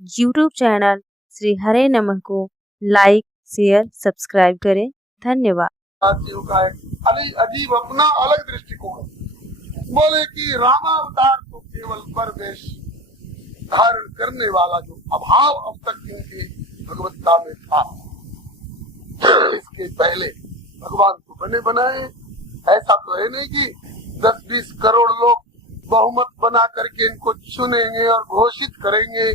YouTube channel Shri हरे नमः को like, share, subscribe करें। धन्यवाद। अजीब अपना अलग दृष्टिकोण बोले कि रामावतार तो केवल परवेश धारण करने वाला जो अभाव अब तक इनके भगवत्ता में था, इसके पहले भगवान को बने बनाए। ऐसा तो है नहीं कि 10-20 करोड़ लोग बहुमत बना करके इनको चुनेंगे और घोषित करेंगे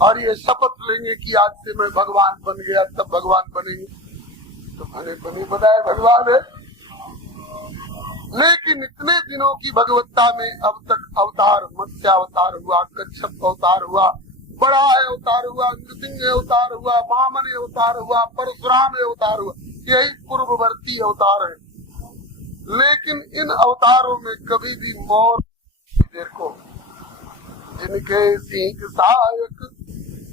और ये शपथ लेंगे कि आज से मैं भगवान बन गया, तब भगवान बनेंगे। तो बने बनाए भगवान है, लेकिन इतने दिनों की भगवत्ता में अब तक अवतार, मत्स्य अवतार हुआ, कच्छप अवतार हुआ, बड़ा अवतार हुआ, नृसिंह अवतार हुआ, वामन अवतार हुआ, परशुराम अवतार हुआ, यही पूर्ववर्ती अवतार है। लेकिन इन अवतारों में कभी भी मौत देखो, जिनके सिंह सहायक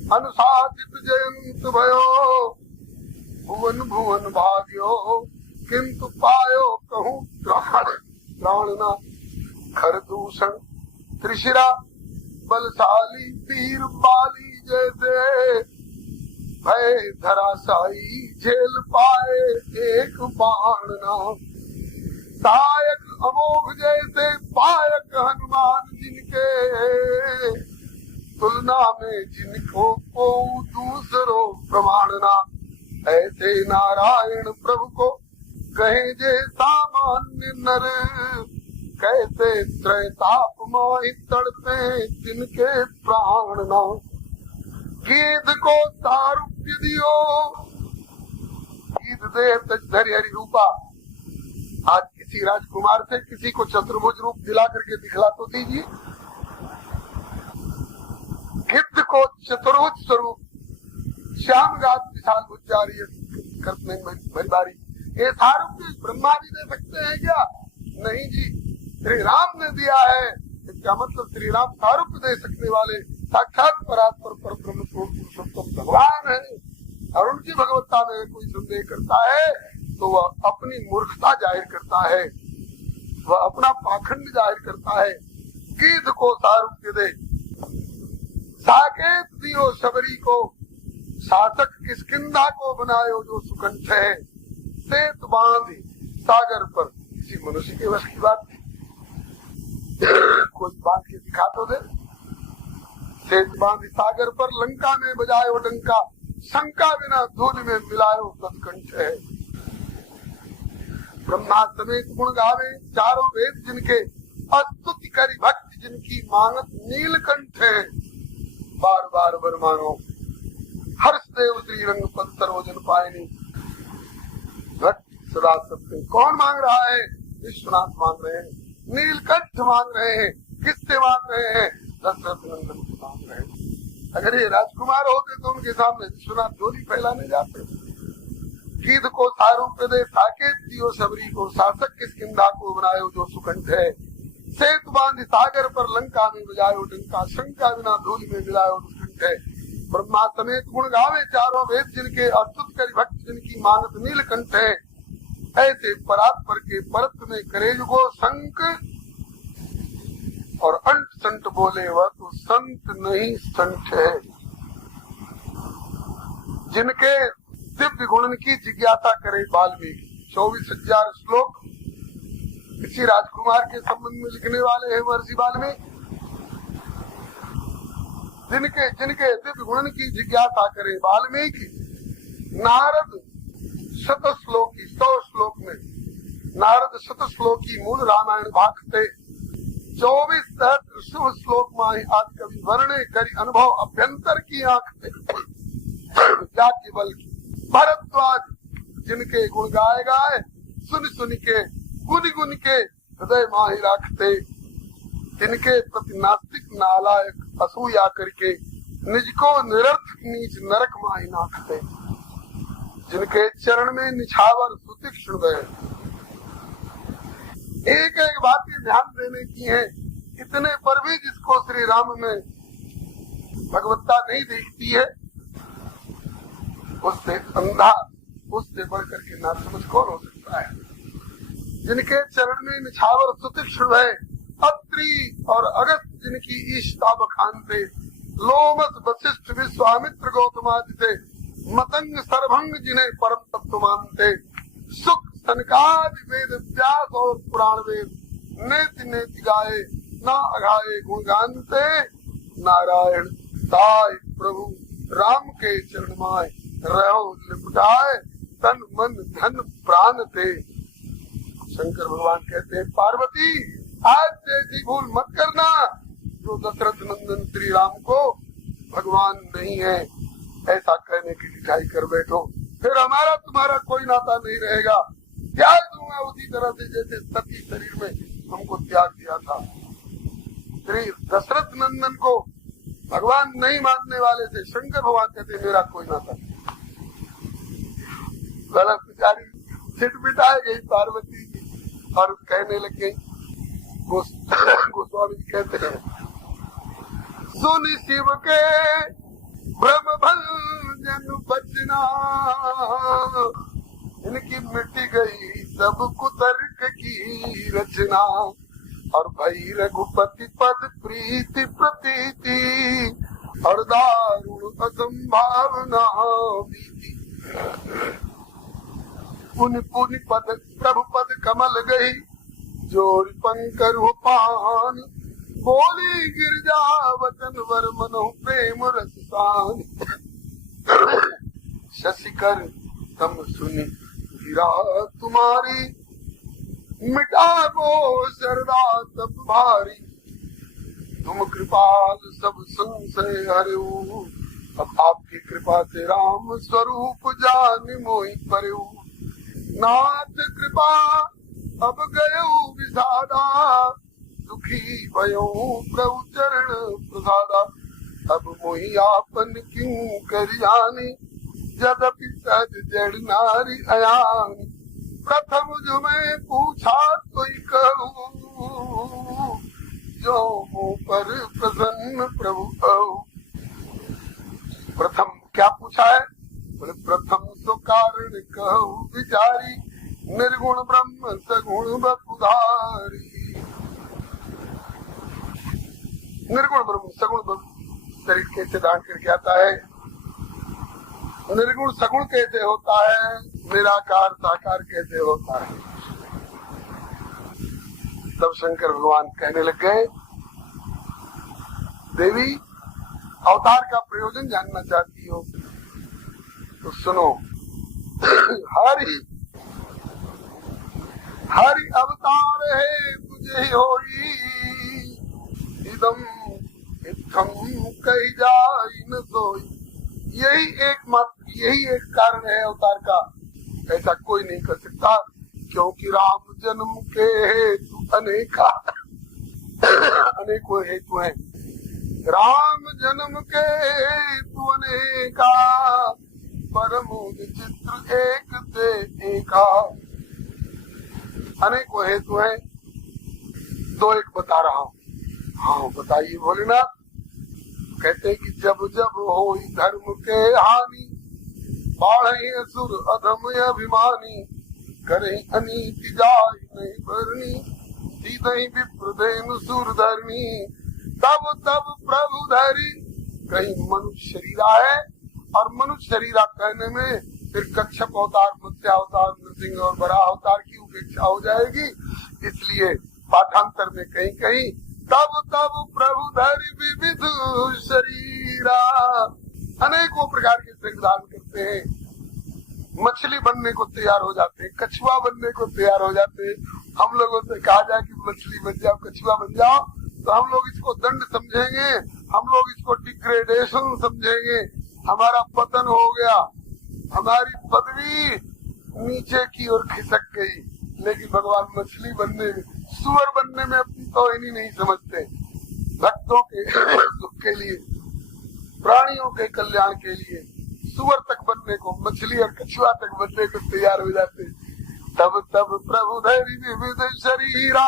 अनुशासित जयंत भयो, भुवन भुवन भाग्यो किंतु पायो कहूँ प्राण ना खरदूषण त्रिशिरा बलशाली वीर बाली जैसे भय धराशायी झेल पाए एक बाण ना, सहायक अमोघ जैसे पायक हनुमान जिनके, तुलना में जिनको को दूसरो प्रमाणना, ऐसे नारायण प्रभु को कहे जे सामान्य नर, कैसे त्रैताप मोहि तड़पे जिनके प्राण न, गीत को सारूप्य दियो गीत दे तजधरि हरि रूपा। आज किसी राजकुमार से किसी को चतुर्भुज रूप दिला करके दिखला तो दीजिए। गिद्ध को चतुर्भुज स्वरूप श्याम गात विशाल उच्चारी करने भरी बारी, ये सारूप्य ब्रह्मा जी दे सकते हैं क्या? नहीं जी, श्री राम ने दिया है। इसका मतलब श्री राम सारूप्य दे सकने वाले साक्षात परात्पर परब्रह्म पुरुषोत्तम भगवान है। और उनकी भगवत्ता में कोई संदेह करता है तो वह अपनी मूर्खता जाहिर करता है, वह अपना पाखंड जाहिर करता है। गीध को सारूप्य दे, साकेत दियो शबरी को, शासक किष्किंधा को बनायो जो सुकंठ है, सेत बांध सागर पर। किसी मनुष्य के वश की बात कोई बांध के दिखा तो दे। सेत बांध सागर पर, लंका में बजायो डंका, शंका बिना धूल में मिलायो सतकंठ है। ब्रह्मा समेत गुण गावे चारों वेद जिनके, अस्तुति करी भक्त जिनकी मांगत नीलकंठ है। बार बार बरमानो हर्षदेव श्रीरंग पद सरोजन पायनी, भक्त सदा सबसे कौन मांग रहा है? विश्वनाथ मांग रहे हैं, नीलकंठ मांग रहे हैं। किससे मांग रहे हैं? दशरथ नंदन से मांग रहे हैं। अगर ये राजकुमार होते तो उनके सामने विश्वनाथ डोली फैलाने जाते। गीध को सारूप्य दे, साकेत दियो शबरी को, शासक किष्किंधा को बनायो जो सुकंठ है। सेतु बांध सागर पर, लंका में बजायो डंका, शंका बिना धूल में मिलायो दुष्कंठ है। ब्रह्मा समेत गुण गावे चारों वेद जिनके, अस्तुत करी भक्त जिनकी मानत नीलकंठ है। ऐसे परात्पर के परत में करे युगो शंक, और अंट संत बोले वह तो संत नहीं संत है। जिनके दिव्य गुणन की जिज्ञासा करे वाल्मीकि, 24,000 श्लोक किसी राजकुमार के संबंध में लिखने वाले हैं महर्षि वाल्मीकि। जिनके दिव्य गुणन की जिज्ञासा करे वाल्मीकि, नारद शतश्लोकी 100 श्लोक में, नारद शतश्लोकी मूल रामायण भागते 24 सहस्त्र शुभ श्लोक माही आज कवि वर्णे करी अनुभव अभ्यंतर की आंख से क्या केवल की। भरद्वाज जिनके गुण गाए गाए, सुन के गुन के हृदय माही रखते, जिनके प्रति नास्तिक नालायक असूया करके निज को निरर्थक नीच नरक माही नाखते, जिनके चरण में निछावर सुतीक्ष्ण गए। एक एक बात की ध्यान देने की है। इतने पर भी जिसको श्री राम में भगवत्ता नहीं दिखती है, उससे अंधा, उससे बढ़कर के ना समझ कौन हो सकता है। जिनके चरण में निछावर सुतीक्ष्ण है, अत्रि और अगस्त जिनकी ईशता बखानते, लोमस वशिष्ठ विश्वामित्र गौतमादि थे, मतंग सर्वंग जिन्हें परम तत्व मानते, सुख सनकादि वेद व्यास और पुराण वेद नेति नेति गाये, ना अघाये गुण गानते, नारायण ताय प्रभु राम के चरण माय, रहो लिपटाए तन मन धन प्राण ते। शंकर भगवान कहते हैं पार्वती आज जैसी भूल मत करना जो दशरथ नंदन श्री राम को भगवान नहीं है ऐसा कहने की लिखाई कर बैठो, फिर हमारा तुम्हारा कोई नाता नहीं रहेगा। त्याग दूंगा उसी तरह से जैसे सती शरीर में हमको त्याग दिया था। श्री दशरथ नंदन को भगवान नहीं मानने वाले से शंकर भगवान कहते मेरा कोई नाता नहीं। गलत बेचारी छिटपिटाई गई पार्वती की और कहने लग गई। गोस्वामी कहते हैं सुन शिव के भ्रम भंजन बचना, इनकी मिट गई सब कुतर्क की रचना, और भई रघुपति पद प्रीति प्रतीति, और दारुण असंभावना बीती। पुनि पुनि पद प्रभु पद कमल गई, जोड़ पंकर पान, बोली गिरजा वचन वर मनो प्रेम रसान। शशिकर तम सुनी गिरा तुम्हारी, मिटा वो शरदा तब भारी, तुम कृपाल सब संशय हरऊ, अब आपकी कृपा से राम स्वरूप जान मोहि परऊ। नाथ कृपा अब गयऊ विषादा, दुखी भयऊ प्रभु चरण प्रसादा, अब मोहि आपन क्यों कर जानी, यद्यपि सहज जड़ नारी अयानी। प्रथम जो मैं पूछा कोई कहूँ, जो मुँह पर प्रसन्न प्रभु कहूँ। प्रथम क्या पूछा है? बोले प्रथम सो कारण कहूँ विचारी, निर्गुण ब्रह्म सगुण बपुधारी। निर्गुण ब्रह्म सगुण शरीर कैसे धारण करके आता है, निर्गुण सगुण कैसे होता है, निराकार साकार कैसे होता है। तब शंकर भगवान कहने लग गए देवी अवतार का प्रयोजन जानना चाहती हो तो सुनो। हरि हरि अवतार है तुझे होई, इदम इत्थम कही जाई न सोई। यही एक कारण है अवतार का, ऐसा कोई नहीं कर सकता, क्योंकि राम जन्म के हेतु अनेका अनेकों हेतु हैं। राम जन्म के हेतु अनेका, परम विचित्र एक से एका। अनेकों हेतु हैं, दो एक बता रहा हूँ। हाँ बताइए भोलेनाथ। कहते कि जब जब हो धर्म के हानि, बाढ़े असुर अधम अभिमानी, करे अनीति जाय नहीं भरनी, सीधे विप्रदेन सुर धरनी। तब तब प्रभु धरी, कहीं मनुष्य शरीर है, और मनुष्य शरीर कहने में फिर कच्छप अवतार, मत्स्य अवतार, नृसिंह और बराह अवतार की उपेक्षा हो जाएगी। इसलिए पाठांतर में कहीं कहीं तब तब प्रभु धरि विविध शरीरा, अनेकों प्रकार के शरीर धारण करते हैं। मछली बनने को तैयार हो जाते हैं, कछुआ बनने को तैयार हो जाते हैं। हम लोगों से कहा जाए कि मछली बन जाओ, कछुआ बन जाओ, तो हम लोग इसको दंड समझेंगे, हम लोग इसको डिग्रेडेशन समझेंगे, हमारा पतन हो गया, हमारी पदवी नीचे की ओर खिसक गई। लेकिन भगवान मछली बनने में, सुअर बनने में अपनी तौहीनी नहीं समझते। भक्तों के सुख के लिए, प्राणियों के कल्याण के लिए सुअर तक बनने को, मछली और कछुआ तक बनने को तैयार हो जाते। तब तब प्रभु धरि विविध शरीरा,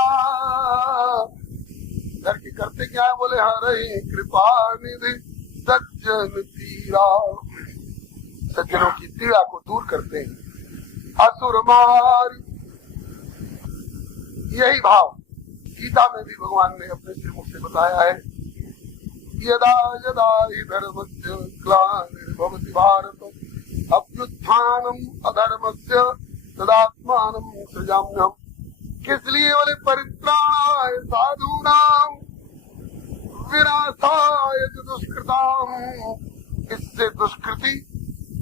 करके करते क्या है? बोले हरे कृपा निधि सज्जन पीरा, सज्जनों की पीड़ा को दूर करते हैं। असुर मार, यही भाव गीता में भी भगवान ने अपने श्रीमुख से बताया है। यदा यदा हि धर्मस्य ग्लानिर्भवति भारत अभ्युत्थानम् अधर्मस्य तदात्मानं सृजाम्यहम्। किस लिए? बोले परित्राणाय साधूनां विनाशाय च दुष्कृताम्। इससे दुष्कृति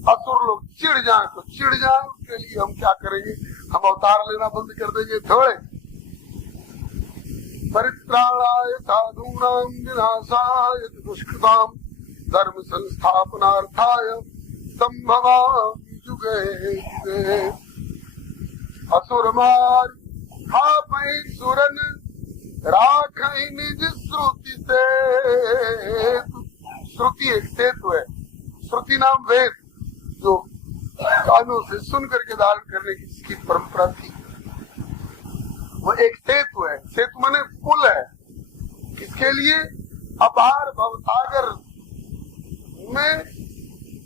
असुर लोग चिढ़ जाए तो चिढ़ जाए, उसके लिए हम क्या करेंगे? हम अवतार लेना बंद कर देंगे थोड़े। परित्राणाय साधूनां विनाशाय च दुष्कृताम् धर्म संस्थापनार्थाय संभवामि युगे युगे। असुर मार खापै सुरन राखै निज श्रुति सेतु। श्रुति एक सेतु है। श्रुति नाम वेद, जो कानों से सुन करके धारण करने की इसकी परंपरा थी, वो एक सेतु है। सेतु माने पुल है। किसके लिए? अपार भवसागर में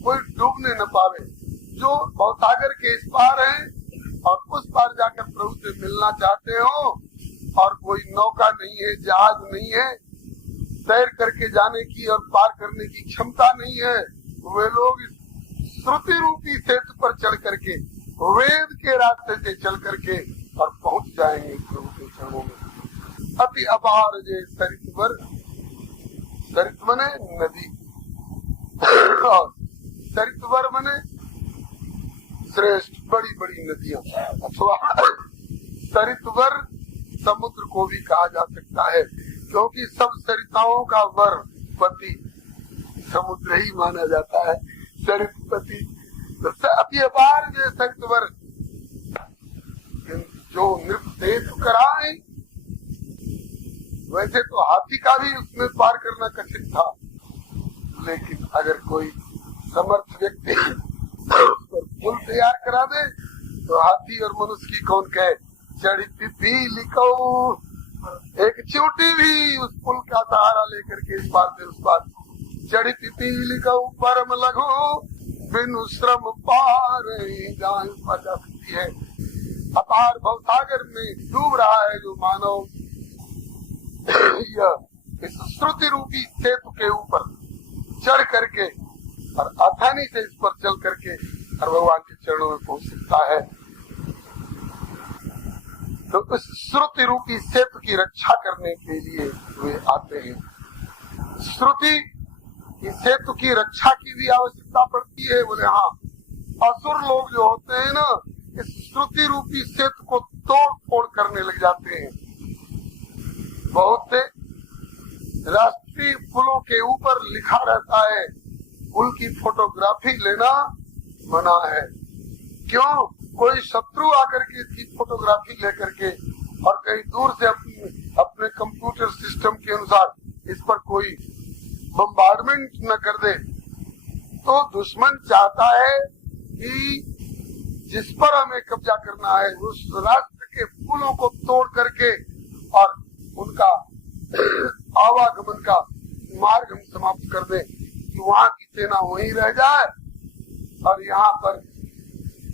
कोई डूबने न पावे। जो भवसागर के इस पार है और उस पार जाकर प्रभु से मिलना चाहते हो और कोई नौका नहीं है, जहाज नहीं है, तैर करके जाने की और पार करने की क्षमता नहीं है, वे लोग श्रुति रूपी सेतु पर चढ़ करके वेद के रास्ते से चल करके और पहुंच जाएंगे प्रभु के चरणों में। अति अपार जय सरितवर, सरित मने नदी और सरितवर मने श्रेष्ठ बड़ी बड़ी नदियां, अथवा सरितवर समुद्र को भी कहा जा सकता है, क्योंकि सब सरिताओं का वर पति समुद्र ही माना जाता है। सरितपति अति अपार जो सरितवर, जो नृत्य कराए। वैसे तो हाथी का भी उसमें पार करना कठिन था, लेकिन अगर कोई समर्थ व्यक्ति उस पर पुल तैयार करा दे तो हाथी और मनुष्य की कौन कहे। चढ़ी पिपी लिखो, एक चींटी भी उस पुल का सहारा लेकर के इस पार से उस पार। चढ़ी पिपी लिखो परम लघु बिनु श्रम पार जा सकती है। अपार भवसागर में डूब रहा है जो मानव, यह इस श्रुति रूपी सेतु के ऊपर चढ़ करके और आसानी से इस पर चल करके और भगवान के चरणों में पहुंच सकता है। तो इस श्रुति रूपी सेतु की रक्षा करने के लिए वे आते हैं। श्रुति की सेतु की रक्षा की भी आवश्यकता पड़ती है। बोले हाँ, असुर लोग जो होते हैं ना, इस श्रुति रूपी सेतु को तोड़ फोड़ करने लग जाते हैं। बहुत से राष्ट्रीय पुलों के ऊपर लिखा रहता है पुल की फोटोग्राफी लेना मना है। क्यों? कोई शत्रु आकर के इसकी फोटोग्राफी लेकर के और कहीं दूर से अपने कंप्यूटर सिस्टम के अनुसार इस पर कोई बम्बार्डमेंट न कर दे, तो दुश्मन चाहता है कि जिस पर हमें कब्जा करना है उस राष्ट्र के पुलों को तोड़ करके और उनका आवागमन का मार्ग हम समाप्त कर दें, कि वहाँ की सेना वहीं रह जाए और यहाँ पर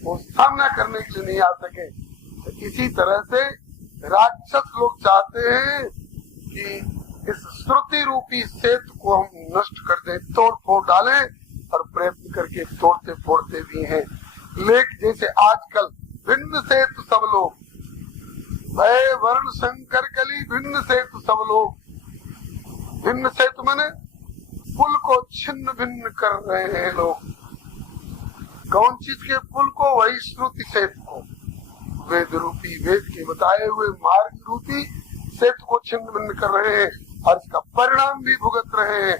वो सामना करने के लिए नहीं आ सके। तो इसी तरह से राक्षस लोग चाहते हैं कि इस श्रुति रूपी सेतु को हम नष्ट कर दें, तोड़ फोड़ डालें, और प्रयत्न करके तोड़ते फोड़ते भी हैं। लेकिन जैसे आजकल भिन्न सेतु सब लोग, भय वर्ण शंकर कली भिन्न सेतु सब लोग, भिन्न सेतु माने पुल को छिन्न भिन्न कर रहे हैं लोग। कौन चीज के पुल को? वही श्रुति सेतु को, वेद रूपी, वेद के बताए हुए मार्ग रूपी सेतु को छिन्न भिन्न कर रहे हैं और इसका परिणाम भी भुगत रहे हैं।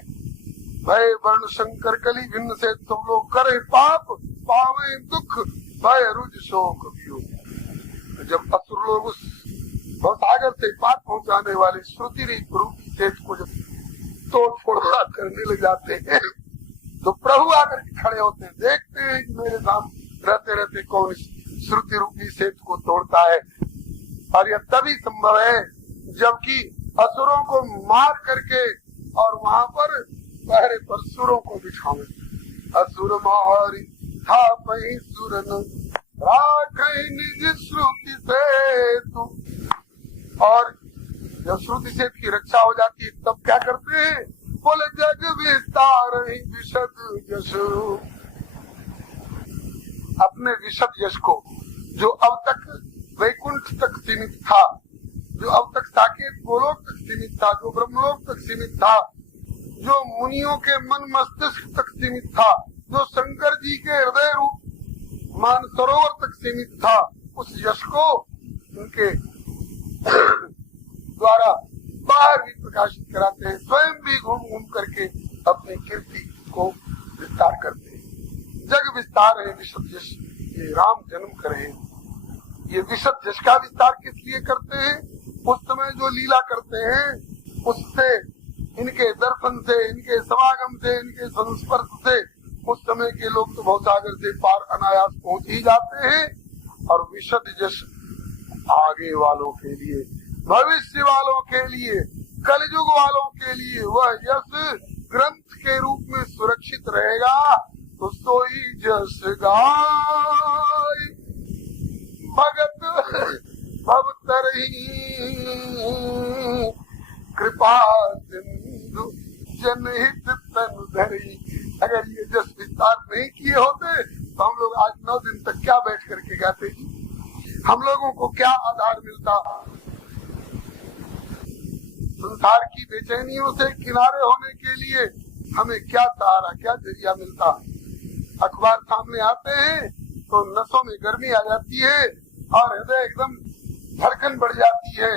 भय वर्ण शंकर कली भिन्न से तुम लोग करे पाप, पावे दुख, भय रुज शोक वियोग। जब असुर लोग उस भवसागर से पाप पहुंचाने वाले श्रुति रूपी सेतु को जब तोड़ फोड़ करने लग जाते हैं, तो प्रभु आकर के खड़े होते हैं, देखते हैं कि मेरे सामने रहते रहते कौन श्रुति रूपी सेतु को तोड़ता है। और यह तभी संभव है जबकि असुरों को मार करके और वहाँ पर पहरे पर सुरों को बिठावे। असुर मारी था पही सुरन राखै निज श्रुति सेतु। और जब श्रुति सेतु की रक्षा हो जाती है तब क्या करते हैं? बोले जग विस्तार ही विशद यश, अपने विशद यश को जो अब तक वैकुंठ तक सीमित था, जो अब तक साकेत गोलोक तक सीमित था, जो ब्रह्मलोक तक सीमित था, जो मुनियों के मन मस्तिष्क तक सीमित था, जो शंकर जी के हृदय रूप मानसरोवर तक सीमित था, उस यश को उनके द्वारा बाहर भी प्रकाशित कराते हैं, स्वयं भी घूम घूम करके अपनी कीर्ति को विस्तार करते हैं। जग विस्तार है विशद यश, ये राम जन्म करे। ये विशद यश का विस्तार किस लिए करते हैं? उस समय जो लीला करते हैं उससे, इनके दर्शन से, इनके समागम से, इनके संस्पर्श से उस समय के लोग तो भवसागर से पार अनायास पहुंच ही जाते हैं। और विशद यश आगे वालों के लिए, भविष्य वालों के लिए, कलयुग वालों के लिए वह यश ग्रंथ के रूप में सुरक्षित रहेगा। तो सोई जस गाय भगत भवतरही कृपा सिंधु जनहित तनु धरी। अगर ये जस विस्तार नहीं किए होते तो हम लोग आज 9 दिन तक क्या बैठ करके गाते जी? हम लोगों को क्या आधार मिलता? संसार की बेचैनियों से किनारे होने के लिए हमें क्या सहारा, क्या जरिया मिलता? अखबार सामने आते हैं तो नसों में गर्मी आ जाती है और हृदय एकदम धड़कन बढ़ जाती है।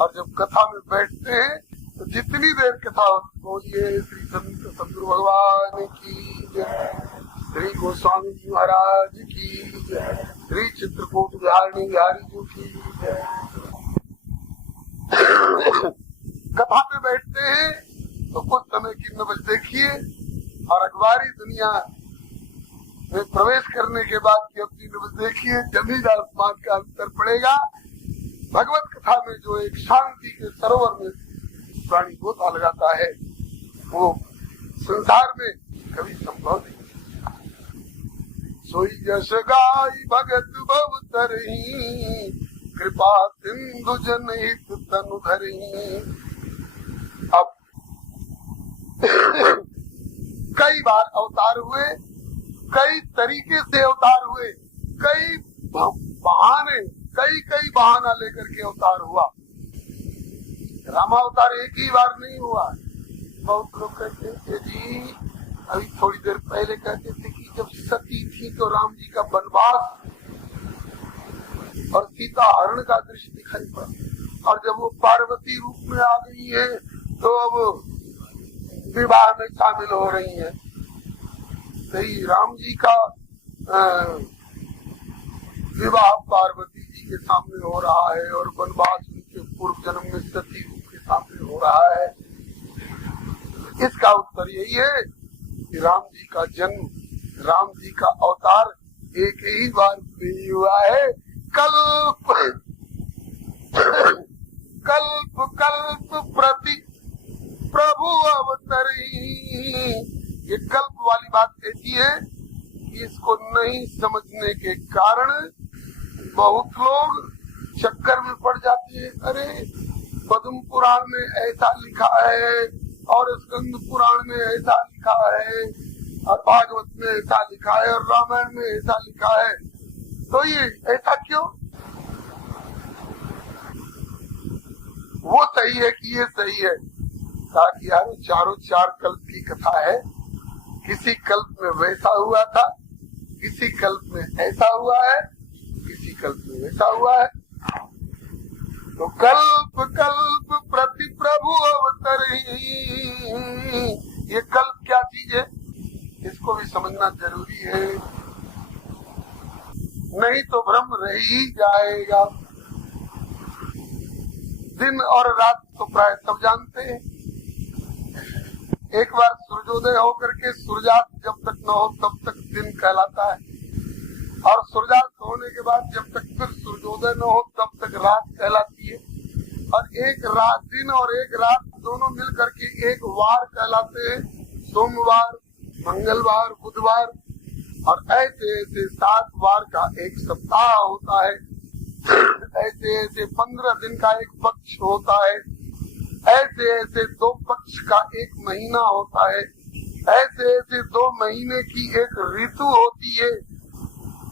और जब कथा में बैठते हैं तो जितनी देर कथा बोलिए श्री संत सदगुरु भगवान की जय, श्री गोस्वामी जी महाराज की जय, श्री चित्रकूट बिहारी बिहारी जी की जय। कथा में बैठते हैं तो कुछ समय की नब्ज देखिए और अखबारी दुनिया में प्रवेश करने के बाद की अपनी नब्ज देखिए, जमीन आसमान का अंतर पड़ेगा। भगवत कथा में जो एक शांति के सरोवर में प्राणी गोता लगाता है वो संसार में कभी संभव नहीं। सोई जस गाय भगत भवतरही कृपा सिंधु जनहित तनु धरही। अब कई बार अवतार हुए, कई तरीके से अवतार हुए, कई बहाने, कई बहाना लेकर के अवतार हुआ। रामावतार एक ही बार नहीं हुआ। बहुत लोग कहते थे जी, अभी थोड़ी देर पहले कहते थे कि जब सती थी तो राम जी का वनवास और सीता हरण का दृश्य दिखाई पड़ा, और जब वो पार्वती रूप में आ गई है तो अब विवाह में शामिल हो रही है। सही राम जी का विवाह पार्वती जी के सामने हो रहा है और वनवास उनके पूर्व जन्म में सती रूप के सामने हो रहा है। इसका उत्तर यही है कि राम जी का जन्म, राम जी का अवतार एक ही बार नहीं हुआ है। कल्प कल्प कल्प प्रति प्रभु अवतरी। ये कल्प वाली बात ऐसी है कि इसको नहीं समझने के कारण बहुत लोग चक्कर में पड़ जाते हैं। अरे पद्म पुराण में ऐसा लिखा है और स्कंद पुराण में ऐसा लिखा है और भागवत में ऐसा लिखा है और रामायण में ऐसा लिखा है, तो ये ऐसा क्यों? वो सही है कि ये सही है? ताकि यार चारों चार कल्प की कथा है। किसी कल्प में वैसा हुआ था, किसी कल्प में ऐसा हुआ है, किसी कल्प में वैसा हुआ है। तो कल्प कल्प प्रति प्रभु अवतरी। ये कल्प क्या चीज है, इसको भी समझना जरूरी है, नहीं तो भ्रम रह ही जाएगा। दिन और रात तो प्राय सब जानते हैं। एक बार सूर्योदय होकर के सूर्यास्त जब तक न हो तब तक दिन कहलाता है, और सूर्यास्त होने के बाद जब तक फिर सूर्योदय न हो तब तक रात कहलाती है। और एक रात, दिन और एक रात दोनों मिल करके एक वार कहलाते हैं। सोमवार, मंगलवार, बुधवार, और ऐसे ऐसे 7 वार का एक सप्ताह होता है। ऐसे ऐसे 15 दिन का एक पक्ष होता है। ऐसे ऐसे 2 पक्ष का 1 महीना होता है, ऐसे ऐसे 2 महीने की 1 ऋतु होती है,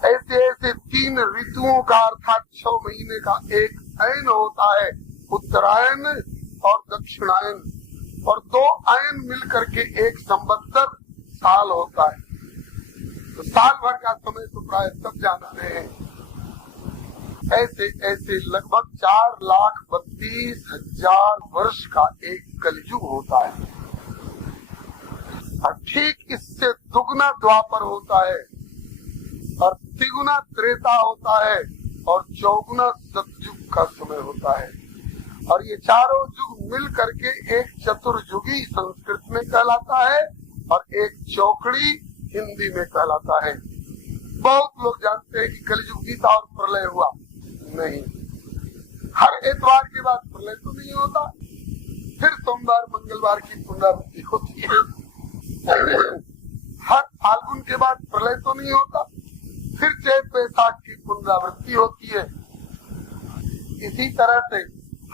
ऐसे ऐसे 3 ऋतुओं का अर्थात 6 महीने का 1 अयन होता है, उत्तरायण और दक्षिणायन, और 2 अयन मिलकर के 1 संवत्सर साल होता है। तो साल भर का समय तो प्राय सब जानते हैं। ऐसे ऐसे लगभग 4,32,000 वर्ष का 1 कलयुग होता है, और ठीक इससे दुगना द्वापर होता है, और तिगुना त्रेता होता है, और चौगुना सतयुग का समय होता है। और ये चारों युग मिल करके 1 चतुर्युगी संस्कृत में कहलाता है, और 1 चौकड़ी हिंदी में कहलाता है। बहुत लोग जानते हैं कि कलयुग बीता और प्रलय हुआ, नहीं, हर एतवार के बाद प्रलय तो नहीं होता, फिर सोमवार मंगलवार की पुनरावृत्ति होती है। हर फाल्गुन के बाद प्रलय तो नहीं होता, फिर चैत बैसाख की पुनरावृत्ति होती है। इसी तरह से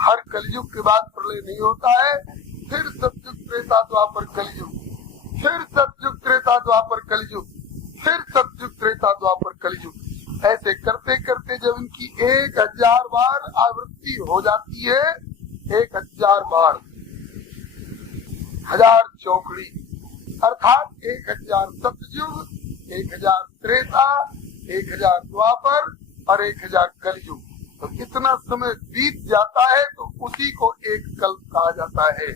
हर कलयुग के बाद प्रलय नहीं होता है, फिर सतयुग त्रेता द्वापर कलयुग, फिर सतयुग त्रेता द्वापर कलयुग, फिर सतयुग त्रेता द्वापर कलयुग। ऐसे करते करते जब इनकी 1000 बार आवृत्ति हो जाती है, 1000 बार, 1000 चौकड़ी, अर्थात 1000 सतयुग, 1000 त्रेता, 1000 द्वापर और 1000 कलयुग। तो इतना समय बीत जाता है तो उसी को 1 कल्प कहा जाता है,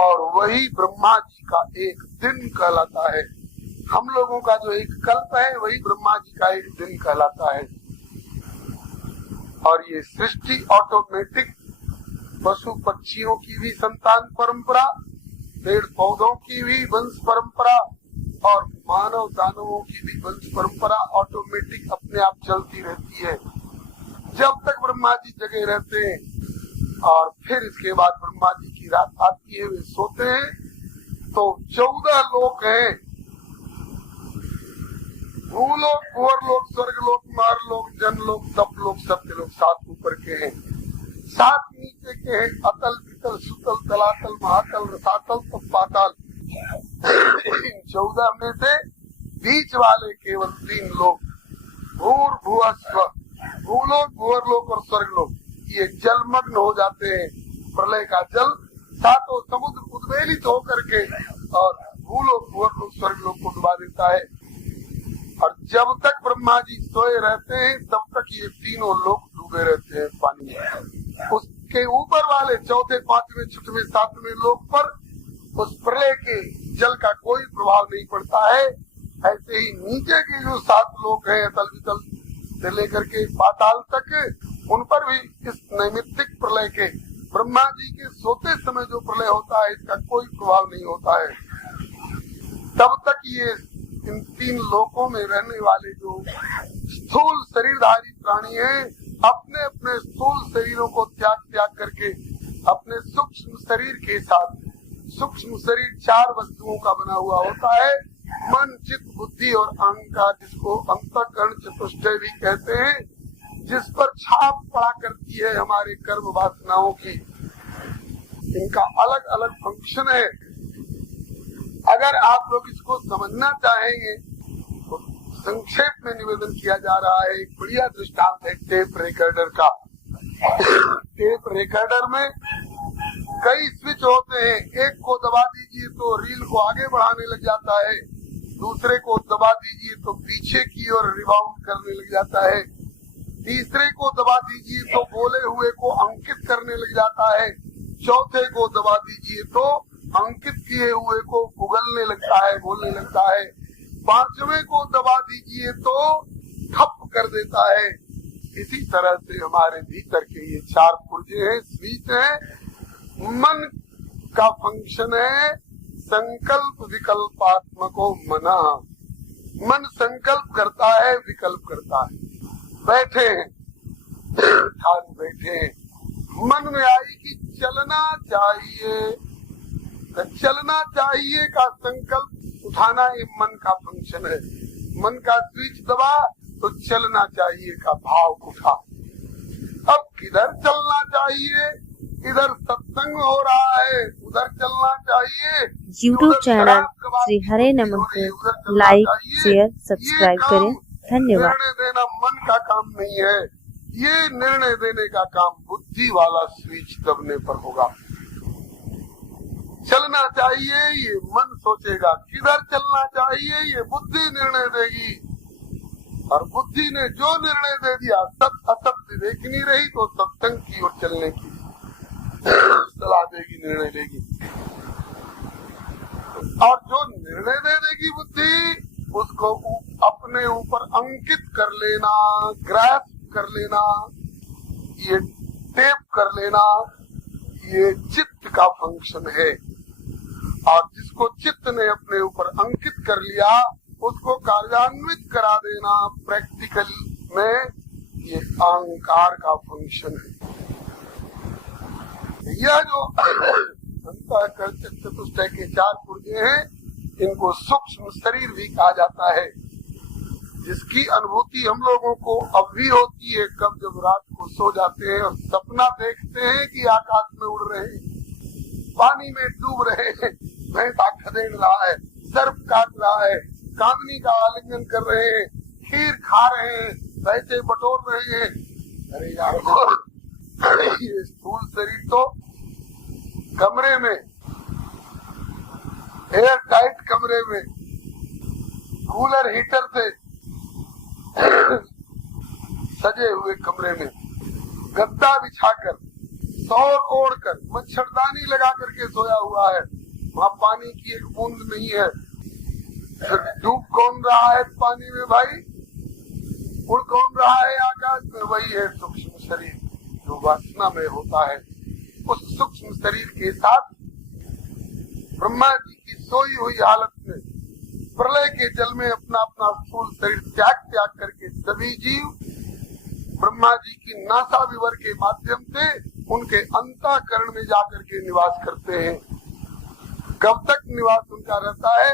और वही ब्रह्मा जी का 1 दिन कहलाता है। हम लोगों का जो 1 कल्प है वही ब्रह्मा जी का 1 दिन कहलाता है। और ये सृष्टि ऑटोमेटिक, पशु पक्षियों की भी संतान परंपरा, पेड़ पौधों की भी वंश परंपरा, और मानव दानवों की भी वंश परंपरा ऑटोमेटिक अपने आप चलती रहती है जब तक ब्रह्मा जी जगे रहते हैं। और फिर इसके बाद ब्रह्मा जी की रात आती है, वे सोते हैं, तो 14 लोक हैं, भूलोक, भुवरलोक, स्वर्गलोक, मारलोक, जनलोक, तपलोक, सत्यलोक, 7 ऊपर के हैं, 7 नीचे के हैं, अतल, वितल, सुतल, तलातल, महातल, रसातल, तप, पाताल। इन 14 में से बीच वाले केवल 3 लोक, भूर भुवस्व, भूलोक, भुवरलोक और स्वर्गलोक, ये जलमग्न हो जाते हैं। प्रलय का जल 7 समुद्र उद्वेलित होकर के और भूलोक, भुवरलोक, स्वर्गलोक को डुबा देता है। और जब तक ब्रह्मा जी सोए रहते हैं तब तक ये 3 लोग डूबे रहते हैं पानी में। उसके ऊपर वाले 4थे, 5वें, 6वें, 7वें लोक पर उस प्रलय के जल का कोई प्रभाव नहीं पड़ता है। ऐसे ही नीचे के जो 7 लोक हैं, अतल वितल से लेकर के पाताल तक, उन पर भी इस नैमित्तिक प्रलय के, ब्रह्मा जी के सोते समय जो प्रलय होता है, इसका कोई प्रभाव नहीं होता है। तब तक ये इन 3 लोकों में रहने वाले जो स्थूल शरीरधारी प्राणी हैं, अपने अपने स्थूल शरीरों को त्याग करके अपने सूक्ष्म शरीर के साथ, सूक्ष्म शरीर 4 वस्तुओं का बना हुआ होता है, मन, चित्त, बुद्धि और अहंकार, जिसको अंतःकरण चतुष्टय भी कहते हैं, जिस पर छाप पड़ा करती है हमारे कर्म वासनाओं की। इनका अलग अलग फंक्शन है। अगर आप लोग इसको समझना चाहेंगे तो संक्षेप में निवेदन किया जा रहा है। एक बढ़िया दृष्टांत है टेप रिकॉर्डर का। टेप रिकॉर्डर में कई स्विच होते हैं, एक को दबा दीजिए तो रील को आगे बढ़ाने लग जाता है, दूसरे को दबा दीजिए तो पीछे की ओर रिबाउंड करने लग जाता है, तीसरे को दबा दीजिए तो बोले हुए को अंकित करने लग जाता है, चौथे को दबा दीजिए तो अंकित किए हुए को उगलने लगता है, बोलने लगता है, 5वें को दबा दीजिए तो ठप कर देता है। इसी तरह से हमारे भीतर के ये 4 पुर्जे हैं, स्विच हैं। मन का फंक्शन है संकल्प विकल्पात्मको मना। मन संकल्प करता है, विकल्प करता है। बैठे हैं, ठान बैठे हैं, मन में आई कि चलना चाहिए, तो चलना चाहिए का संकल्प उठाना ये मन का फंक्शन है। मन का स्विच दबा तो चलना चाहिए का भाव उठा। अब किधर चलना चाहिए इधर सत्संग हो रहा है, उधर चलना चाहिए। यूट्यूब चैनल श्री हरे नमः को लाइक, शेयर, सब्सक्राइब करें। धन्यवाद। निर्णय देना मन का काम नहीं है, ये निर्णय देने का काम बुद्धि वाला स्विच दबने पर होगा। चलना चाहिए ये मन सोचेगा, किधर चलना चाहिए ये बुद्धि निर्णय देगी, और बुद्धि ने जो निर्णय दे दिया सत असत देख नहीं रही तो सत्संग की ओर चलने की सलाह देगी, निर्णय लेगी। और जो निर्णय दे देगी बुद्धि, उसको अपने ऊपर अंकित कर लेना, ग्रैस्प कर लेना, ये टेप कर लेना, ये चित्त का फंक्शन है। और जिसको चित्त ने अपने ऊपर अंकित कर लिया उसको कार्यान्वित करा देना प्रैक्टिकल में, ये अहंकार का फंक्शन है। यह जो अंतःकरण चतुष्टय के 4 पुर्जे हैं, इनको सूक्ष्म शरीर भी कहा जाता है, जिसकी अनुभूति हम लोगों को अब भी होती है। कब जब रात को सो जाते हैं और सपना देखते हैं कि आकाश में उड़ रहे हैं, पानी में डूब रहे हैं, भैंसा खदेड़ रहा है, सर्प काट रहा है, कामनी का आलिंगन कर रहे हैं, खीर खा रहे हैं, पैसे बटोर रहे हैं। अरे यार, ये स्थूल शरीर तो कमरे में, एयर टाइट कमरे में, कूलर हीटर से सजे हुए कमरे में गद्दा बिछाकर, सौर ओढ़कर, मच्छरदानी लगा करके सोया हुआ है। वहाँ पानी की एक बूंद नहीं है। डूब कौन रहा है पानी में भाई? उड़ कौन रहा है आकाश में? वही है सूक्ष्म शरीर जो वासना में होता है। उस सूक्ष्म शरीर के साथ ब्रह्मा जी की सोई हुई हालत में प्रलय के जल में अपना अपना स्थूल शरीर त्याग करके सभी जीव ब्रह्मा जी की नासा विवर के माध्यम से उनके अंतःकरण में जाकर के निवास करते हैं। कब तक निवास उनका रहता है?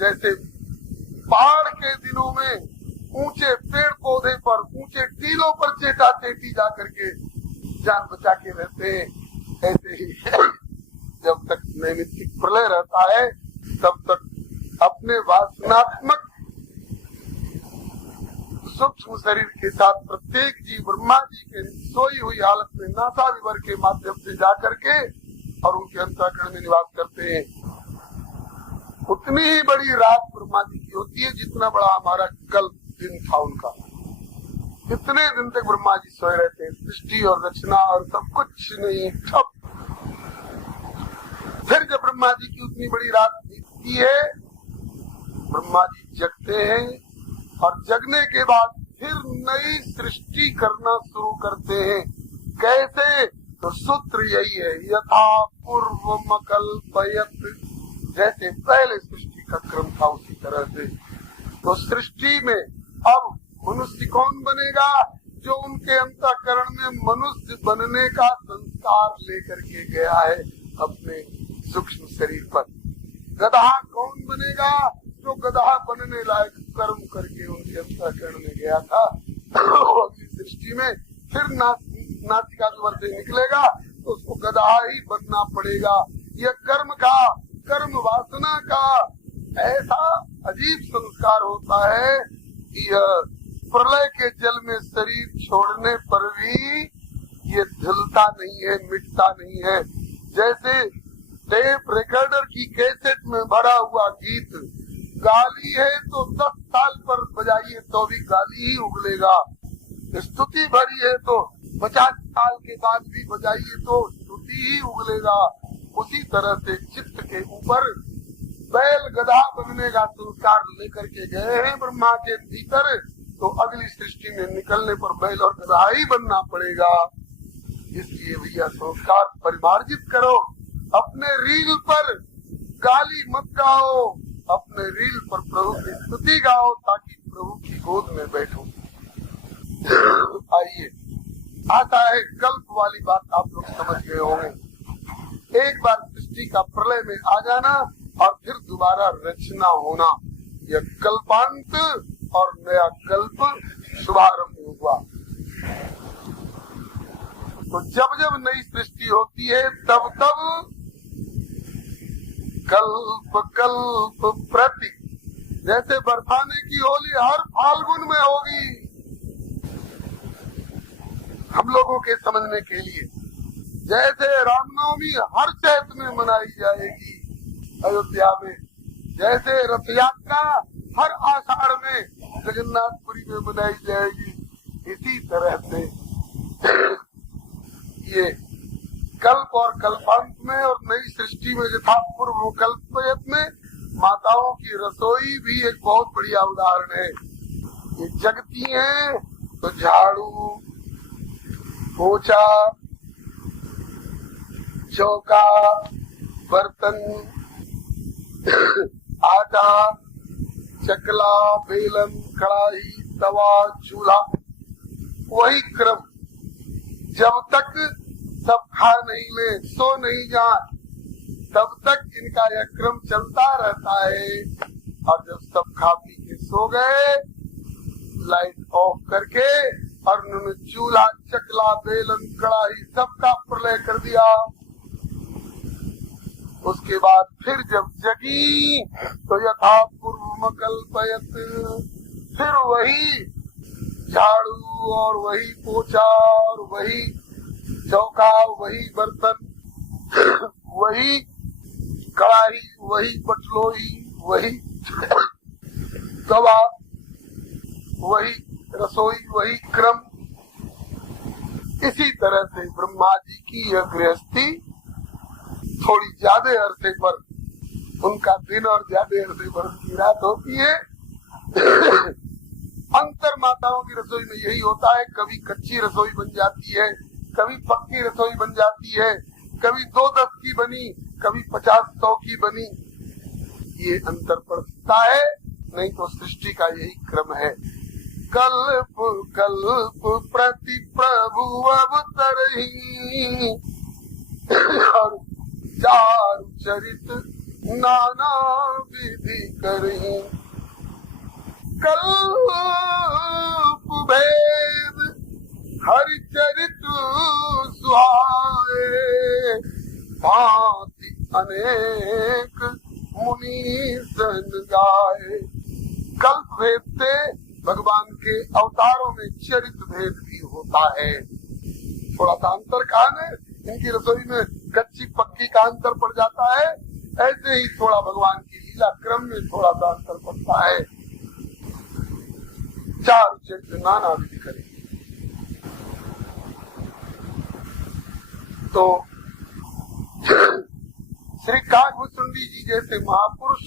जैसे बाढ़ के दिनों में ऊंचे पेड़ पौधे पर, ऊंचे टीलों पर चेटा चेटी जाकर के जान बचा के रहते हैं, ऐसे ही जब तक नैमित्तिक प्रलय रहता है तब तक अपने वासनात्मक सूक्ष्म शरीर के साथ प्रत्येक जीव ब्रह्मा जी के सोई हुई हालत में नासा विवर के माध्यम से जाकर के और उनके अंतःकरण में निवास करते हैं। उतनी ही बड़ी रात ब्रह्मा जी की होती है जितना बड़ा हमारा कल दिन था उनका। कितने दिन तक ब्रह्मा जी सोए रहते हैं, सृष्टि और रचना और सब कुछ नहीं, ठप। फिर जब ब्रह्मा जी की उतनी बड़ी रात बीतती है, ब्रह्मा जी जगते हैं और जगने के बाद फिर नई सृष्टि करना शुरू करते हैं। कैसे? तो सूत्र यही है, यथा पूर्व कल्पयत, जैसे पहले सृष्टि का क्रम था उसी तरह से। तो सृष्टि में अब मनुष्य कौन बनेगा? जो उनके अंतःकरण में मनुष्य बनने का संस्कार लेकर के गया है अपने सूक्ष्म शरीर पर। गधा कौन बनेगा? जो गधा बनने लायक कर्म करके उनके अंतःकरण में गया था। अगली सृष्टि में फिर नासिका द्वार से निकलेगा तो उसको गधा ही बनना पड़ेगा। यह कर्म का, कर्म वासना का ऐसा अजीब संस्कार होता है कि प्रलय के जल में शरीर छोड़ने पर भी ये धुलता नहीं है, मिटता नहीं है। जैसे टेप रिकॉर्डर की कैसेट में भरा हुआ गीत, गाली है तो 10 साल पर बजाइए तो भी गाली ही उगलेगा, स्तुति भरी है तो 50 साल के बाद भी बजाइए तो स्तुति ही उगलेगा। उसी तरह से चित्त के ऊपर बैल गधा बनने का संस्कार लेकर के गए हैं ब्रह्मा के भीतर, तो अगली सृष्टि में निकलने पर बैल और गधा ही बनना पड़ेगा। इसलिए भैया संस्कार परिमार्जित करो। अपने रील पर गाली मत गाओ, अपने रील पर प्रभु की स्तुति गाओ ताकि प्रभु की गोद में बैठो। आइए, आता है कल्प वाली बात आप लोग समझ गए होंगे। एक बार सृष्टि का प्रलय में आ जाना और फिर दोबारा रचना होना, यह कल्पांत और नया कल्प शुभारंभ हुआ। तो जब जब नई सृष्टि होती है तब तब कल्प कल्प प्रति, जैसे बरसाने की होली हर फाल्गुन में होगी, हम लोगों के समझने के लिए, जैसे रामनवमी हर चैत में मनाई जाएगी अयोध्या में, जैसे रथ यात्रा हर आषाढ़ में जगन्नाथपुरी में मनाई जाएगी, इसी तरह से ये कल्प और कल्पांत में और नई सृष्टि में यथा पूर्व कल्पयत में माताओं की रसोई भी एक बहुत बढ़िया उदाहरण है। ये जगती हैं तो झाड़ू, पोछा, चौका, बर्तन, आटा, चकला, बेलन, कढ़ाई, तवा, चूल्हा, वही क्रम जब तक सब खा नहीं ले, सो नहीं जाए, तब तक इनका यह क्रम चलता रहता है। और जब सब खा पी के सो गए, लाइट ऑफ करके और उन्होंने चूल्हा, चकला, बेलन, कढ़ाई सबका प्रलय कर दिया। उसके बाद फिर जब जगी तो यथा पूर्व कल्पयत, फिर वही झाड़ू और वही पोछा और वही चौका, वही बर्तन, वही कढ़ाई, वही बटलोई, वही तवा, वही रसोई, वही क्रम। इसी तरह से ब्रह्मा जी की यह गृहस्थी थोड़ी ज्यादा अरसे पर, उनका दिन और ज्यादा अरसे पर उनकी रात होती है। अंतर माताओं की रसोई में यही होता है, कभी कच्ची रसोई बन जाती है, कभी पक्की रसोई बन जाती है, कभी 2-10 की बनी, कभी 50-100 की बनी, ये अंतर पड़ता है। नहीं तो सृष्टि का यही क्रम है। कल्प कल्प प्रति प्रभु अवतरहि, और चारु चरित नाना विधि करहि। कल्प भेद हरिचरित सुहाए, भांति अनेक मुनि सन गाए। कल्प भेद से भगवान के अवतारों में चरित्र भेद भी होता है। थोड़ा सा अंतर कहा है, इनकी रसोई में कच्ची पक्की का अंतर पड़ जाता है, ऐसे ही थोड़ा भगवान की लीला क्रम में थोड़ा सा अंतर पड़ता है। चार चरित्र नाना विधि करें। तो श्री काकभुचुंडी जी जैसे महापुरुष,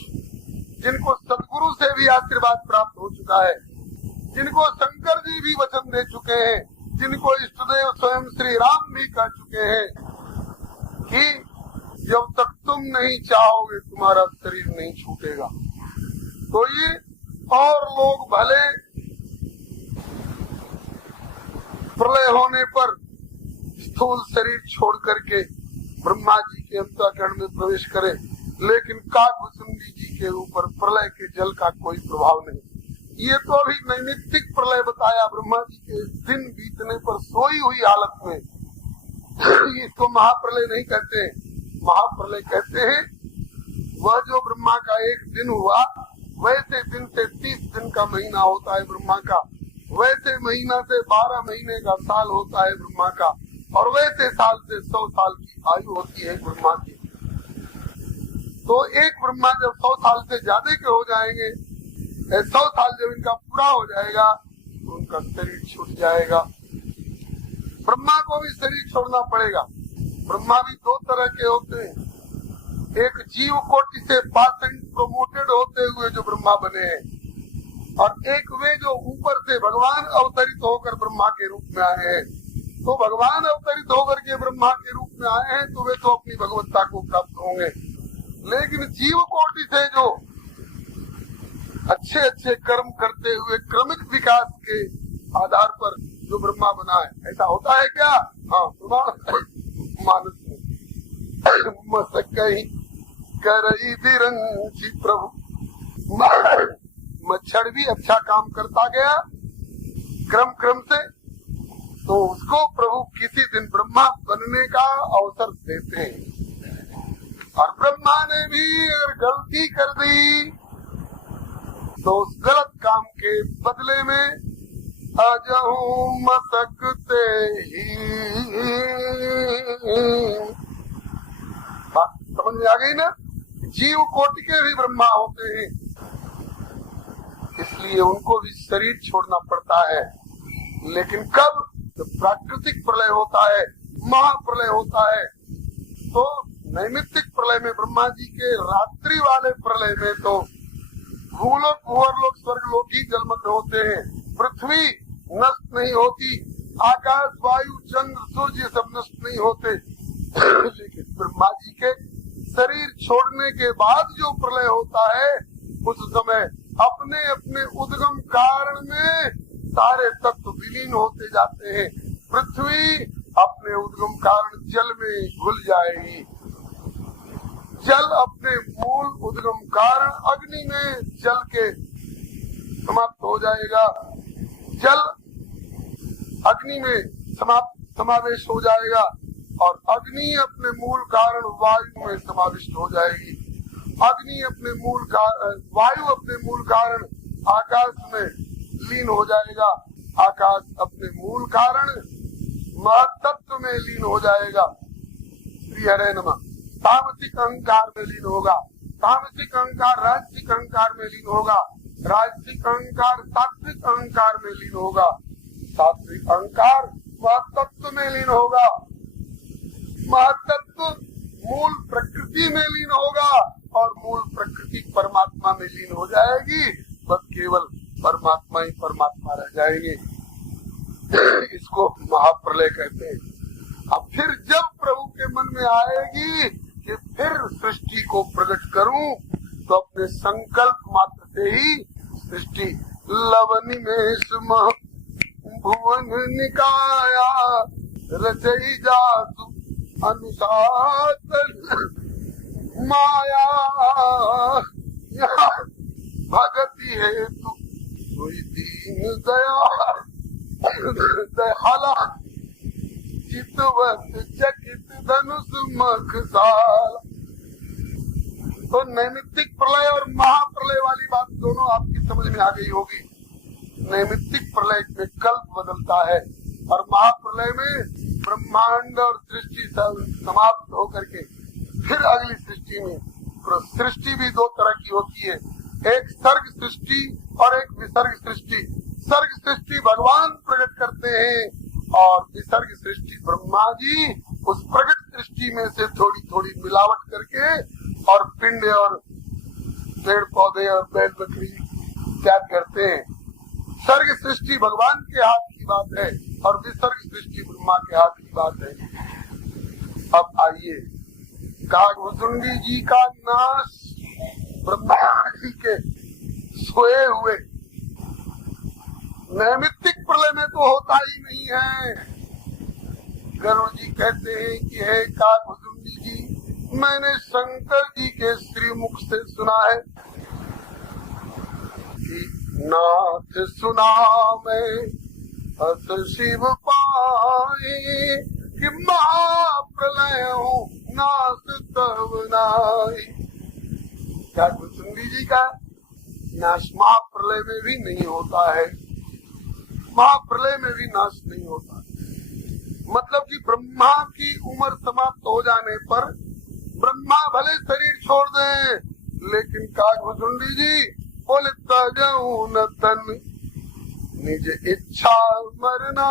जिनको सदगुरु से भी आशीर्वाद प्राप्त हो चुका है, जिनको शंकर जी भी वचन दे चुके हैं, जिनको इष्टदेव स्वयं श्री राम भी कह चुके हैं कि जब तक तुम नहीं चाहोगे तुम्हारा शरीर नहीं छूटेगा। तो ये और लोग भले प्रलय होने पर स्थूल शरीर छोड़ करके ब्रह्मा जी के अंतःकरण में प्रवेश करें, लेकिन काकभुचुंडी जी के ऊपर प्रलय के जल का कोई प्रभाव नहीं। ये तो अभी नैमित्तिक प्रलय बताया, ब्रह्मा जी के दिन बीतने पर सोई हुई हालत में। इसको महाप्रलय नहीं कहते, महाप्रलय कहते हैं वह जो ब्रह्मा का एक दिन हुआ, वैसे दिन से 30 दिन का महीना होता है ब्रह्मा का, वैसे महीना से 12 महीने का साल होता है ब्रह्मा का, और वैसे साल से 100 साल की आयु होती है ब्रह्मा की। तो एक ब्रह्मा जब 100 साल से ज्यादा के हो जाएंगे, 100 साल जब इनका पूरा हो जाएगा तो उनका शरीर छूट जाएगा। ब्रह्मा को भी शरीर छोड़ना पड़ेगा। ब्रह्मा भी 2 तरह के होते हैं, एक जीव कोटि से पासेंट प्रोमोटेड होते हुए जो ब्रह्मा बने हैं, और एक वे जो ऊपर से भगवान अवतरित होकर ब्रह्मा के रूप में आए हैं। तो भगवान अवतरित होकर के ब्रह्मा के रूप में आए हैं तो वे तो अपनी भगवत्ता को प्राप्त होंगे, लेकिन जीव कोटि से जो अच्छे अच्छे कर्म करते हुए क्रमिक विकास के आधार पर जो ब्रह्मा बना है, ऐसा होता है क्या? हाँ, मानस में मसकई करई बिरंची प्रभु, मच्छर भी अच्छा काम करता गया क्रम क्रम से, तो उसको प्रभु किसी दिन ब्रह्मा बनने का अवसर देते हैं। और ब्रह्मा ने भी अगर गलती कर दी तो उस गलत काम के बदले में अजहू मसकते ही। बात समझ में आ गई ना? जीव कोटि के भी ब्रह्मा होते हैं, इसलिए उनको भी शरीर छोड़ना पड़ता है। लेकिन कब? जब प्राकृतिक प्रलय होता है, महाप्रलय होता है, तो नैमित्तिक प्रलय में ब्रह्मा जी के रात्रि वाले प्रलय में तो भूलोक भूअरलोक स्वर्गलोक ही जलमग्न होते हैं। पृथ्वी नष्ट नहीं होती, आकाश वायु चंद्र सूर्य सब नष्ट नहीं होते। लेकिन ब्रह्मा जी के शरीर छोड़ने के बाद जो प्रलय होता है, उस समय अपने अपने उद्गम कारण में सारे तत्व विलीन होते जाते हैं। पृथ्वी अपने उद्गम कारण जल में घुल जाएगी, जल अपने मूल उद्गम कारण अग्नि में जल के समाप्त हो जाएगा, जल अग्नि में समावेश हो जाएगा, और अग्नि अपने मूल कारण वायु में समाविष्ट हो जाएगी। अग्नि अपने मूल कारण, वायु अपने मूल कारण आकाश में लीन हो जाएगा, आकाश अपने मूल कारण महत्त्व में लीन हो जाएगा। श्री हरे नमः। तामसिक अहंकार में लीन होगा, तामसिक अहंकार राजसिक अहंकार में लीन होगा, राजसिक अहंकार सात्विक अहंकार में लीन होगा, सात्विक अहंकार महत्त्व में लीन होगा, महत्त्व मूल प्रकृति में लीन होगा, और मूल प्रकृति परमात्मा में लीन हो जाएगी। बस केवल परमात्मा ही परमात्मा रह जाएंगे। इसको महाप्रलय कहते हैं। अब फिर जब प्रभु के मन में आएगी कि फिर सृष्टि को प्रकट करूं, तो अपने संकल्प मात्र से ही सृष्टि लवनी में स्म भुवन निकाया रचई जातु अनुशासन माया भगति हेतु कोई दीन दया दयाला चितवत चकित धनुष मखसाल। तो नैमित्तिक प्रलय और महाप्रलय वाली बात दोनों आपकी समझ में आ गई होगी। नैमित्तिक प्रलय में कल्प बदलता है, और महाप्रलय में ब्रह्मांड और सृष्टि समाप्त होकर के फिर अगली सृष्टि में। सृष्टि भी दो तरह की होती है, एक सर्ग सृष्टि और एक विसर्ग सृष्टि। सर्ग सृष्टि भगवान प्रकट करते हैं, और विसर्ग सृष्टि ब्रह्मा जी उस प्रकट सृष्टि में से थोड़ी थोड़ी मिलावट करके और पिंड और पेड़ पौधे और बैल बकरी त्याग करते हैं। सर्ग सृष्टि भगवान के हाथ की बात है, और विसर्ग सृष्टि ब्रह्मा के हाथ की बात है। अब आइए, कागभुजुंडी जी का नाश ब्रह्मा जी के सोए हुए नैमित्तिक प्रलय में तो होता ही नहीं है। गरुड़ जी कहते हैं कि हे कागभुजुंडी जी, मैंने शंकर जी के श्रीमुख से सुना है कि नाथ सुना मैं हस शिव पाए कि महाप्रलय हूँ नाश तब नाई। कागभुजुंडी जी का नाश महाप्रलय में भी नहीं होता है, महाप्रलय में भी नाश नहीं होता। मतलब कि ब्रह्मा की उम्र समाप्त हो जाने पर ब्रह्मा भले शरीर छोड़ दें, लेकिन कागभुजुंडी जी बोले तजऊ न तन निज इच्छा मरना,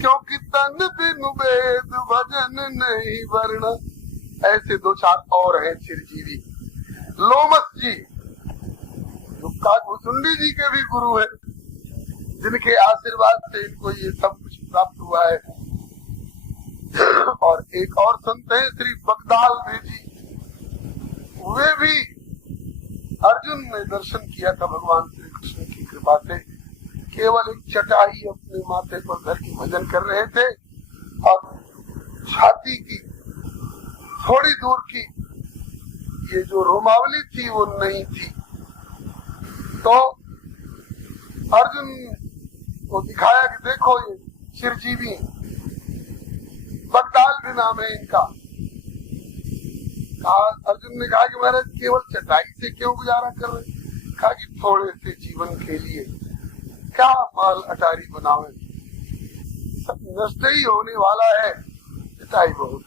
क्योंकि तन बिनु वेद भजन नहीं वर्ण। ऐसे दो चार और हैं चिरजीवी। लोमस जी जो कागभुजुंडी जी के भी गुरु है, जिनके आशीर्वाद से इनको ये सब कुछ प्राप्त हुआ है। और एक और संत है श्री बगदाल जी, वे भी अर्जुन ने दर्शन किया था भगवान श्री कृष्ण की कृपा से। केवल एक चटाई अपने माथे पर धर के भजन कर रहे थे, और छाती की थोड़ी दूर की ये जो रोमावली थी वो नहीं थी। तो अर्जुन तो दिखाया कि देखो ये चिरजीवी बगदाल भी नाम है इनका। अर्जुन ने कहा कि महाराज केवल चटाई से क्यों गुजारा कर रहे? कहा कि थोड़े से जीवन के लिए क्या माल अटारी बनावे, सब नष्ट ही होने वाला है, चटाई बहुत।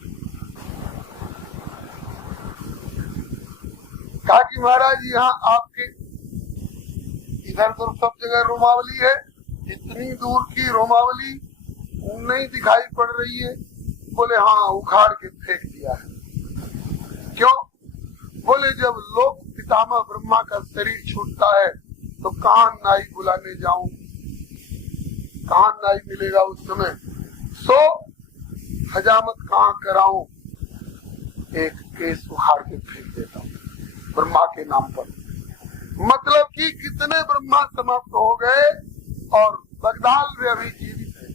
कहा कि महाराज यहाँ आपके इधर तो सब जगह रोमावली है, इतनी दूर की रोमावली नहीं दिखाई पड़ रही है। बोले हाँ, उखाड़ के फेंक दिया है। क्यों? बोले जब लोक पितामह ब्रह्मा का शरीर छूटता है तो कहाँ नाई बुलाने जाऊं, कहाँ नाई मिलेगा उस समय, सो हजामत कहाँ कराऊं, एक केस उखाड़ के फेंक देता हूँ ब्रह्मा के नाम पर। मतलब कि कितने ब्रह्मा समाप्त हो गए और बगदाल भी अभी जीवित है,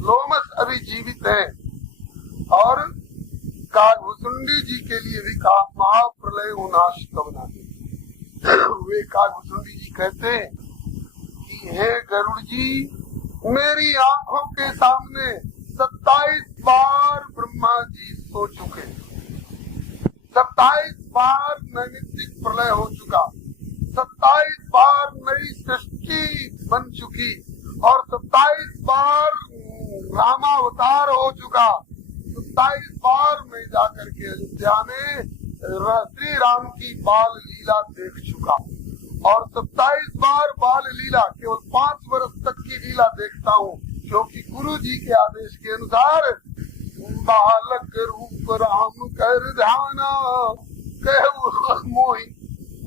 लोमस अभी जीवित है। और कागभुसुंडी जी के लिए भी कहा महाप्रलय उनाश कब ना दे। वे कागभुसुंडी जी कहते हैं कि हे गरुड़ जी, मेरी आंखों के सामने 27 बार ब्रह्मा जी सो चुके, 27 बार नैमित्तिक प्रलय हो चुका, 27 बार नई सृष्टि बन चुकी और 27 बार रामावतार हो चुका। 27 बार मैं जाकर के अयोध्या में श्री राम की बाल लीला देख चुका और 27 बार बाल लीला केवल 5 वर्ष तक की लीला देखता हूँ, क्योंकि गुरु जी के आदेश के अनुसार बालक रूप राम कर ध्याना, कहु मोहि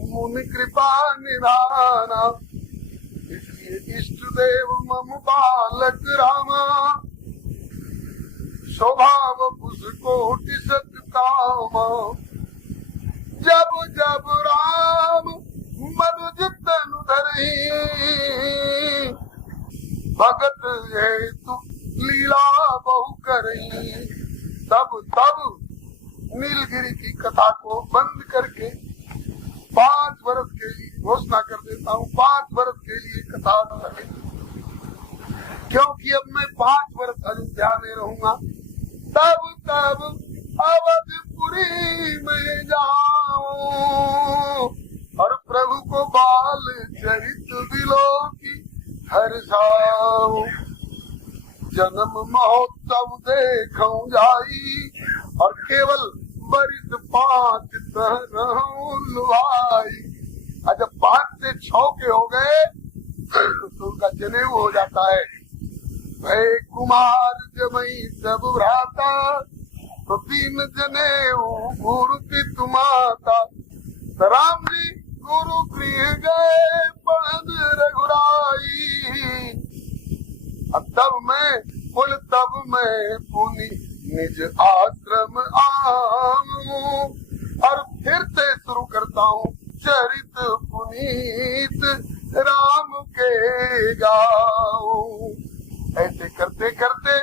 मुनि कृपा निधाना। इसलिए इष्ट देव मम बालक रामा, स्वभाव पुष्कोटि सत कामा। जब जब राम मनुज तनु धरहि, भगत हेतु लीला बहु करही। तब तब नीलगिरी की कथा को बंद करके 5 वर्ष के लिए घोषणा कर देता हूँ, 5 वर्ष के लिए कथा चले, क्योंकि अब मैं 5 वर्ष अयोध्या में रहूंगा। तब तब अवधपुरी में जाऊं और प्रभु को बाल चरित दिलों की हर्षाऊं। जन्म महोत्सव देखूं जाई और केवल बरिस 5 रहूं लुभाई। जब 5 से 6 के हो गए तो उनका जनेऊ हो जाता है। भय कुमार जमई सब भ्राता, तो 3 जनेऊ गुरु पितु माता। राम जी गुरु प्रिय गए पढ़न रघुराई। अब तब मैं पुनि निज आश्रम आऊं और फिर से शुरू करता हूँ चरित पुनीत राम के गाऊं। ऐसे करते करते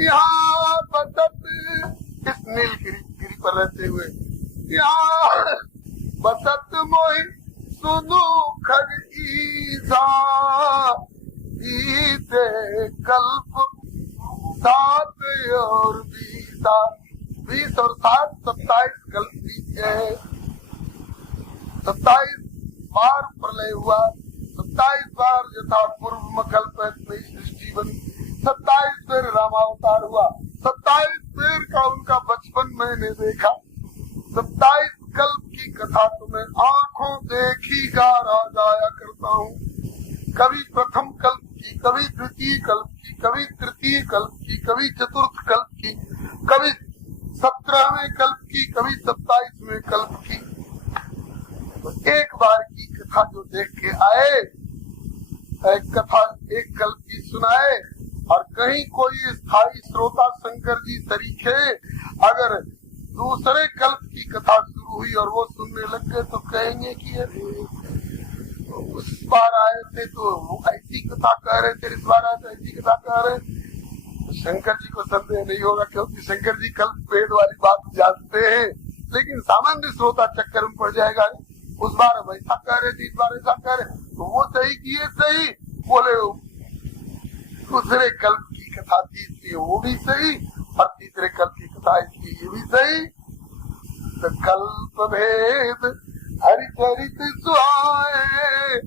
यहाँ बसत इस नीलगिरी पर रहते हुए यहाँ बसत मोहि सुनु खग ईसा। बीते कल्प 7 और 20 और 7 27 कल्प बीत गए। 27 बार प्रलय हुआ, 27 बार यथा पूर्व कल्प नई सृष्टि बनी, 27 बार रामावतार हुआ, 27 बार का उनका बचपन मैंने देखा। 27 कल्प की कथा तो मैं आंखों देखी गा गाया करता हूँ। कभी प्रथम कल्प की, कभी द्वितीय कल्प की, कभी तृतीय कल्प की, कभी चतुर्थ कल्प की, कभी 17वें कल्प की, कभी 27वें कल्प की। तो एक बार की कथा जो देख के आए, एक कथा एक कल्प की सुनाए और कहीं कोई स्थायी श्रोता शंकर जी तरीके अगर दूसरे कल्प की कथा शुरू हुई और वो सुनने लग गए तो कहेंगे कि अरे उस बार आए थे तो वो ऐसी कथा कह रहे थे, इस बार आए तो ऐसी कथा कह रहे। तो शंकर जी को संदेह नहीं होगा, क्योंकि शंकर जी कल्प भेद वाली बात जानते हैं, लेकिन सामान्य श्रोता चक्कर में पड़ जाएगा। उस बार वैसा कह रहे थे, इस बार ऐसा कह रहे, तो वो सही किए सही बोले दूसरे कल्प की कथा थी इसलिए वो भी सही, और तीसरे कल्प की कथा इसलिए ये भी सही। तो कल्प भेद हरिचरित सुहाए,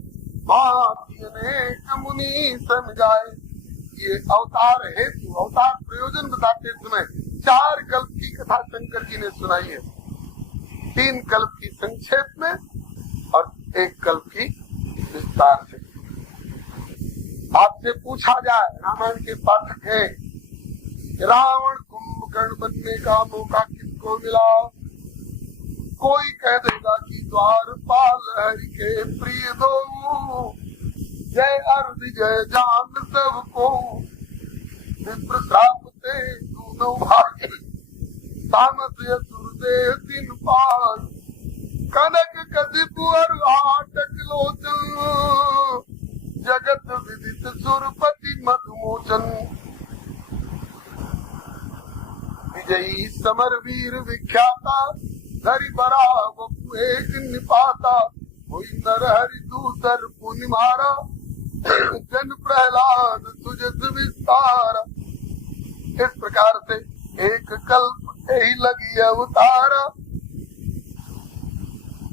भांति अनेक मुनि समझाए। ये अवतार हेतु, अवतार प्रयोजन बताते समय 4 कल्प की कथा शंकर जी ने सुनाई है, 3 कल्प की संक्षेप में और 1 कल्प की विस्तार से। आपसे पूछा जाए, रामायण के पाठक हैं, रावण कुंभकर्ण बनने का मौका किसको मिला? कोई कह देगा कि द्वारपाल हरि के प्रिय दो, जय अर्ध जय जान सबको, विप्र श्रापते दोनों भाई, तामस असुर दे 3 पार, कनक कदिप और आटक लोचन, जगत विदित सुरपति मधुमोचन। विजयी समर वीर विख्याता, धरि बरा बपु एक निपाता, हुई नर हरि दूसर पुनि मारा, जन प्रहलाद सुजस विस्तारा। इस प्रकार से 1 कल्प यही लगी अवतारा।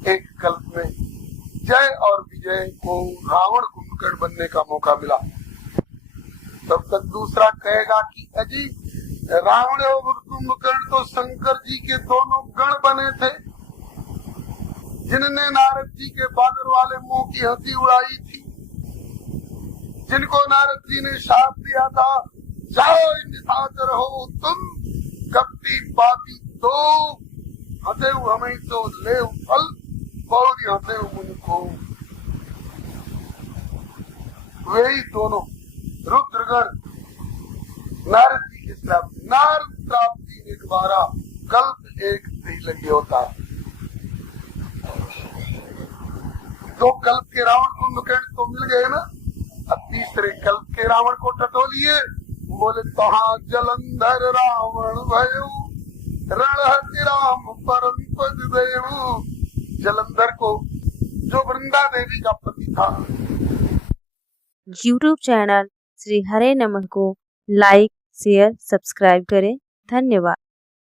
1 कल्प में जय और विजय को रावण कुंभकर्ण बनने का मौका मिला। तब तक दूसरा कहेगा कि अजी रावण और कुंभकर्ण तो शंकर जी के दोनों गण बने थे, जिनने नारद जी के बानर वाले मुंह की हंसी उड़ाई थी, जिनको नारद जी ने शाप दिया था, जाओ निशाचर हो तुम, कपटी पापी तो हंसे हमें तो ले फल, बहुत हंसे मुझको। वही दोनों रुद्रगण नारद जी के श्राप, नारद प्राप्ति ने द्वारा कल्प एक नहीं लगी होता। 2 कल्प के रावण कुंभकर्ण तो मिल गए ना, अब तीसरे कल्प के रावण को टटोलिए। बोले तहाँ जलंधर रावण भयो, रणहति राम परम पद देव। जलंधर को जो वृंदा देवी का पति था। YouTube चैनल श्री हरे नमः को लाइक, शेयर, सब्सक्राइब करें। धन्यवाद।